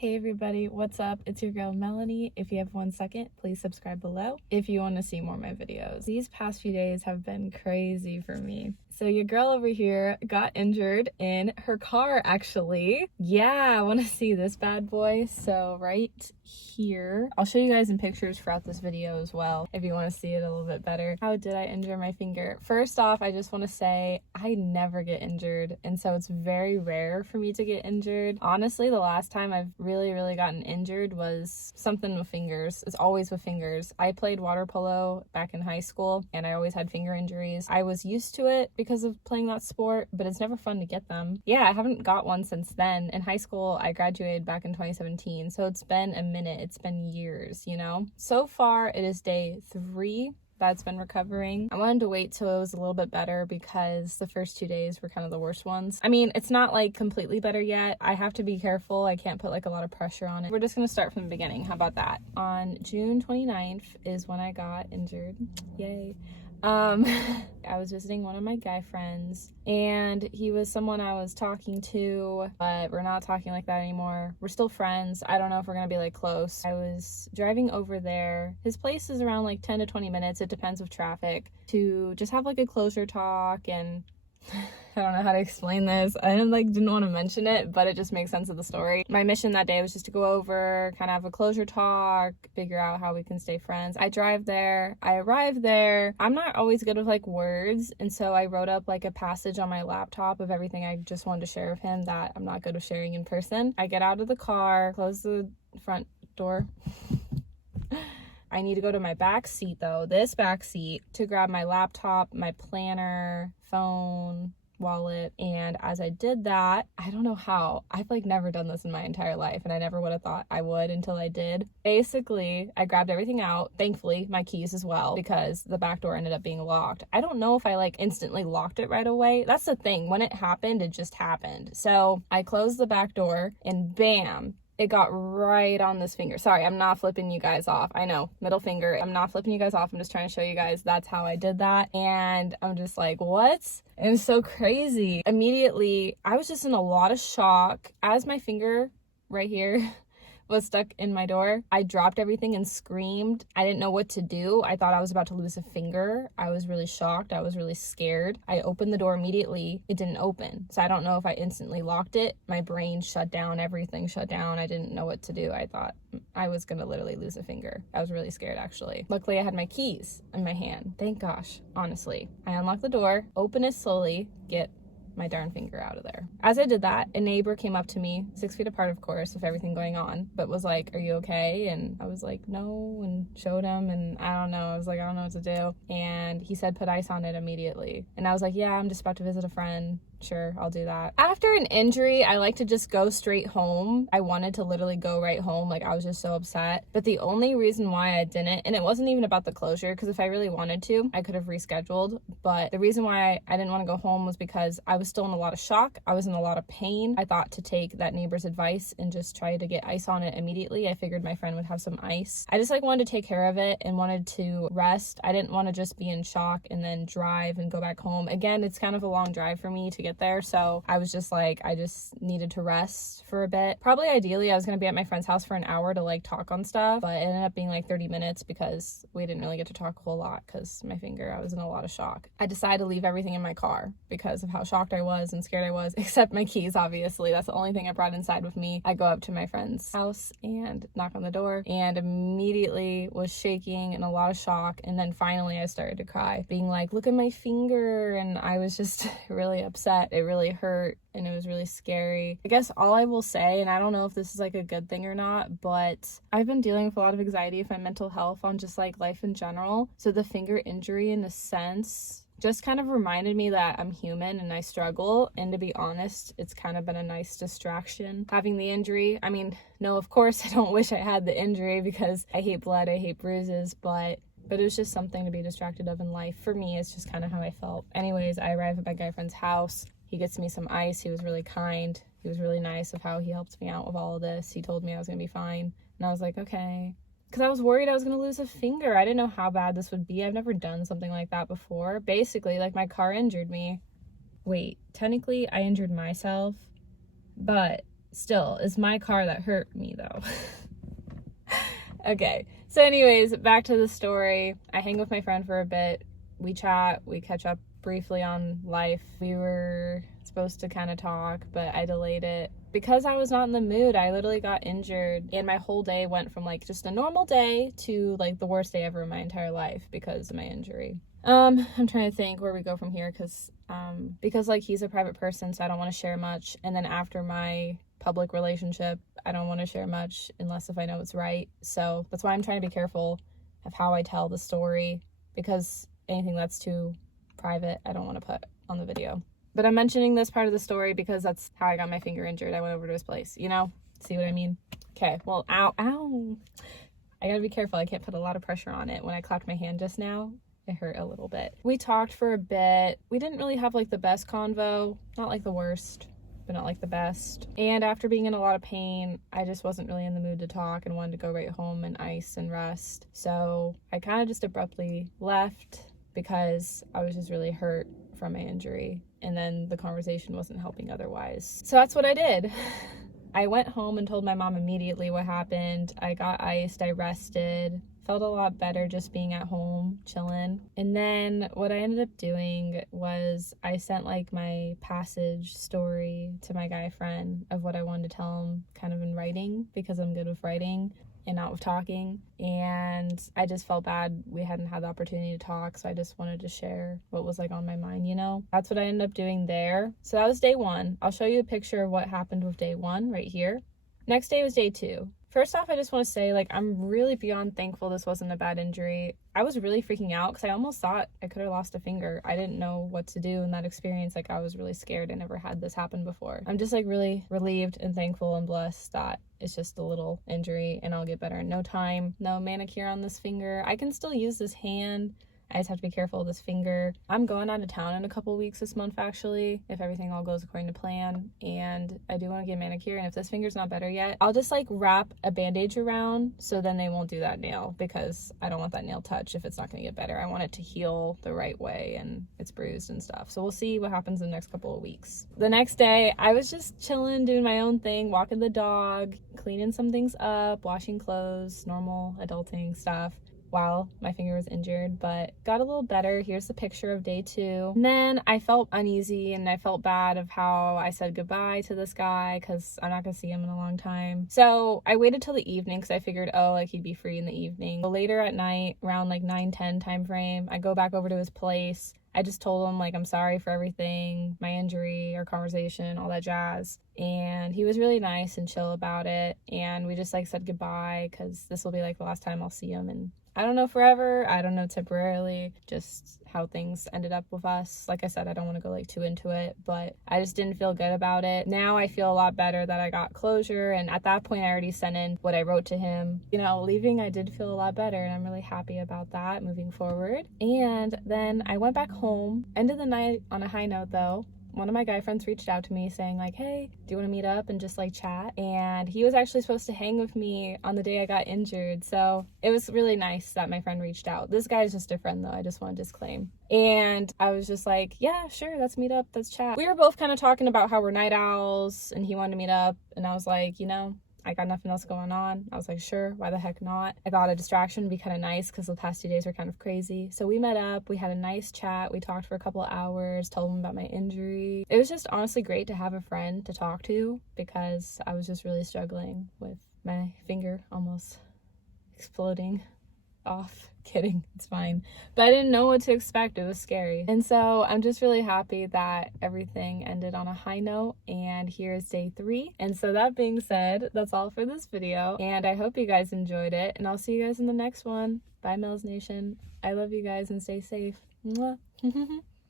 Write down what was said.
Hey everybody, what's up? It's your girl Melanie. If you have 1 second, please subscribe below if you want to see more of my videos. These past few days have been crazy for me. So your girl over here got injured in her car, actually. Yeah, I want to see this bad boy. So right here, I'll show you guys in pictures throughout this video as well if you want to see it a little bit better. How did I injure my finger? First off, I just want to say I never get injured, and so it's very rare for me to get injured. Honestly, the last time I've really gotten injured was something with fingers. It's always with fingers. I played water polo back in high school and I always had finger injuries. I was used to it because of playing that sport, but it's never fun to get them. Yeah, I haven't got one since then. In high school, I graduated back in 2017, so it's been a minute. It's been years, you know? So far, it is day 3 that's been recovering. I wanted to wait till it was a little bit better because the first 2 days were kind of the worst ones. I mean, it's not like completely better yet. I have to be careful. I can't put like a lot of pressure on it. We're just gonna start from the beginning. How about that? On June 29th is when I got injured. Yay. I was visiting one of my guy friends and he was someone I was talking to, but we're not talking like that anymore. We're still friends. I don't know if we're gonna be like close. I was driving over there. His place is around like 10 to 20 minutes. It depends with traffic, to just have like a closure talk. And I don't know how to explain this. I didn't want to mention it, but it just makes sense of the story. My mission that day was just to go over, kind of have a closure talk, figure out how we can stay friends. I arrive there. I'm not always good with like words, and so I wrote up like a passage on my laptop of everything I just wanted to share with him that I'm not good with sharing in person. I get out of the car, close the front door. I need to go to my back seat though, this back seat, to grab my laptop, my planner, phone, wallet. And as I did that, I don't know how, I've like never done this in my entire life, and I never would have thought I would until I did. Basically, I grabbed everything out, thankfully my keys as well, because the back door ended up being locked. I don't know if I like instantly locked it right away. That's the thing, when it happened, it just happened. So I closed the back door and bam, it got right on this finger. Sorry, I'm not flipping you guys off. I know, middle finger. I'm not flipping you guys off. I'm just trying to show you guys that's how I did that. And I'm just like, what? It was so crazy. Immediately, I was just in a lot of shock. As my finger right here was stuck in my door, I dropped everything and screamed. I didn't know what to do. I thought I was about to lose a finger. I was really shocked. I was really scared. I opened the door immediately. It didn't open. So I don't know if I instantly locked it. My brain shut down. Everything shut down. I didn't know what to do. I thought I was gonna literally lose a finger. I was really scared, actually. Luckily, I had my keys in my hand. Thank gosh, honestly. I unlocked the door, open it slowly, get my darn finger out of there. As I did that, a neighbor came up to me, 6 feet apart of course, with everything going on, but was like, "Are you okay?" And I was like, "No," and showed him, and I don't know, I was like, I don't know what to do. And he said, "Put ice on it immediately." And I was like, "Yeah, I'm just about to visit a friend. Sure, I'll do that." After an injury, I like to just go straight home. I wanted to literally go right home. Like, I was just so upset. But the only reason why I didn't, and it wasn't even about the closure, because if I really wanted to, I could have rescheduled. But the reason why I didn't want to go home was because I was still in a lot of shock. I was in a lot of pain. I thought to take that neighbor's advice and just try to get ice on it immediately. I figured my friend would have some ice. I just wanted to take care of it and wanted to rest. I didn't want to just be in shock and then drive and go back home. Again, it's kind of a long drive for me to get there, so I was just like, I just needed to rest for a bit. Probably ideally I was gonna be at my friend's house for an hour to like talk on stuff, but it ended up being like 30 minutes because we didn't really get to talk a whole lot because my finger, I was in a lot of shock. I decided to leave everything in my car because of how shocked I was and scared I was, except my keys, obviously. That's the only thing I brought inside with me. I go up to my friend's house and knock on the door, and immediately was shaking in a lot of shock. And then finally I started to cry, being like, "Look at my finger." And I was just really upset. It really hurt and it was really scary. I guess all I will say, and I don't know if this is like a good thing or not, but I've been dealing with a lot of anxiety with my mental health on just like life in general. So the finger injury, in a sense, just kind of reminded me that I'm human and I struggle. And to be honest, it's kind of been a nice distraction having the injury. I mean, no, of course I don't wish I had the injury because I hate blood, I hate bruises, but it was just something to be distracted of in life. For me, it's just kind of how I felt. Anyways, I arrived at my guy friend's house. He gets me some ice. He was really kind. He was really nice of how he helped me out with all of this. He told me I was gonna be fine. And I was like, okay. Because I was worried I was gonna lose a finger. I didn't know how bad this would be. I've never done something like that before. Basically, like, my car injured me. Wait, technically I injured myself, but Still, it's my car that hurt me though. Okay, so anyways, back to the story. I hang with my friend for a bit. We chat, we catch up briefly on life. We were supposed to kind of talk, but I delayed it because I was not in the mood. I literally got injured, and my whole day went from like just a normal day to like the worst day ever in my entire life because of my injury. I'm trying to think where we go from here because like he's a private person, so I don't want to share much. And then after my public relationship, I don't want to share much unless if I know it's right. So that's why I'm trying to be careful of how I tell the story, because anything that's too private, I don't want to put on the video. But I'm mentioning this part of the story because that's how I got my finger injured. I went over to his place, you know? See what I mean? Okay, well, ow. I gotta be careful. I can't put a lot of pressure on it. When I clapped my hand just now, it hurt a little bit. We talked for a bit. We didn't really have like the best convo, not like the worst, but not like the best. And after being in a lot of pain, I just wasn't really in the mood to talk and wanted to go right home and ice and rest. So I kind of just abruptly left because I was just really hurt from my injury. And then the conversation wasn't helping otherwise. So that's what I did. I went home and told my mom immediately what happened. I got iced, I rested. Felt a lot better just being at home, chilling. And then what I ended up doing was I sent like my passage story to my guy friend of what I wanted to tell him kind of in writing, because I'm good with writing and not with talking. And I just felt bad we hadn't had the opportunity to talk, so I just wanted to share what was like on my mind, you know? That's what I ended up doing there. So that was day one. I'll show you a picture of what happened with day one right here. Next day was day two. First off, I just want to say, like, I'm really beyond thankful this wasn't a bad injury. I was really freaking out because I almost thought I could have lost a finger. I didn't know what to do in that experience. Like, I was really scared. I never had this happen before. I'm just, like, really relieved and thankful and blessed that it's just a little injury and I'll get better in no time. No manicure on this finger. I can still use this hand. I just have to be careful with this finger. I'm going out of town in a couple weeks this month, actually, if everything all goes according to plan. And I do want to get a manicure. And if this finger's not better yet, I'll just like wrap a bandage around so then they won't do that nail, because I don't want that nail touch if it's not going to get better. I want it to heal the right way and it's bruised and stuff. So we'll see what happens in the next couple of weeks. The next day, I was just chilling, doing my own thing, walking the dog, cleaning some things up, washing clothes, normal adulting stuff, while my finger was injured, but got a little better. Here's the picture of day two. And then I felt uneasy and I felt bad of how I said goodbye to this guy because I'm not gonna see him in a long time. So I waited till the evening because I figured, oh, like he'd be free in the evening. But later at night, around like 9-10 time frame, I go back over to his place. I just told him, like, I'm sorry for everything, my injury, our conversation, all that jazz. And he was really nice and chill about it. And we just, like, said goodbye because this will be, like, the last time I'll see him. And I don't know forever, I don't know temporarily, just how things ended up with us. Like I said, I don't want to go, like, too into it, but I just didn't feel good about it. Now I feel a lot better that I got closure. And at that point, I already sent in what I wrote to him. You know, leaving, I did feel a lot better. And I'm really happy about that moving forward. And then I went back home, ended the night on a high note, though. One of my guy friends reached out to me saying, like, hey, do you want to meet up and just, like, chat? And he was actually supposed to hang with me on the day I got injured. So it was really nice that my friend reached out. This guy is just a friend, though. I just want to disclaim. And I was just like, yeah, sure, let's meet up. Let's chat. We were both kind of talking about how we're night owls and he wanted to meet up. And I was like, you know, I got nothing else going on. I was like, sure, why the heck not? I thought a distraction would be kind of nice because the past 2 days were kind of crazy. So we met up, we had a nice chat, we talked for a couple of hours, told him about my injury. It was just honestly great to have a friend to talk to because I was just really struggling with my finger almost exploding off. Kidding, it's fine. But I didn't know what to expect. It was scary. And so I'm just really happy that everything ended on a high note. And here's day 3. And so that being said, that's all for this video. And I hope you guys enjoyed it. And I'll see you guys in the next one. Bye, Mills Nation. I love you guys and stay safe. Mwah.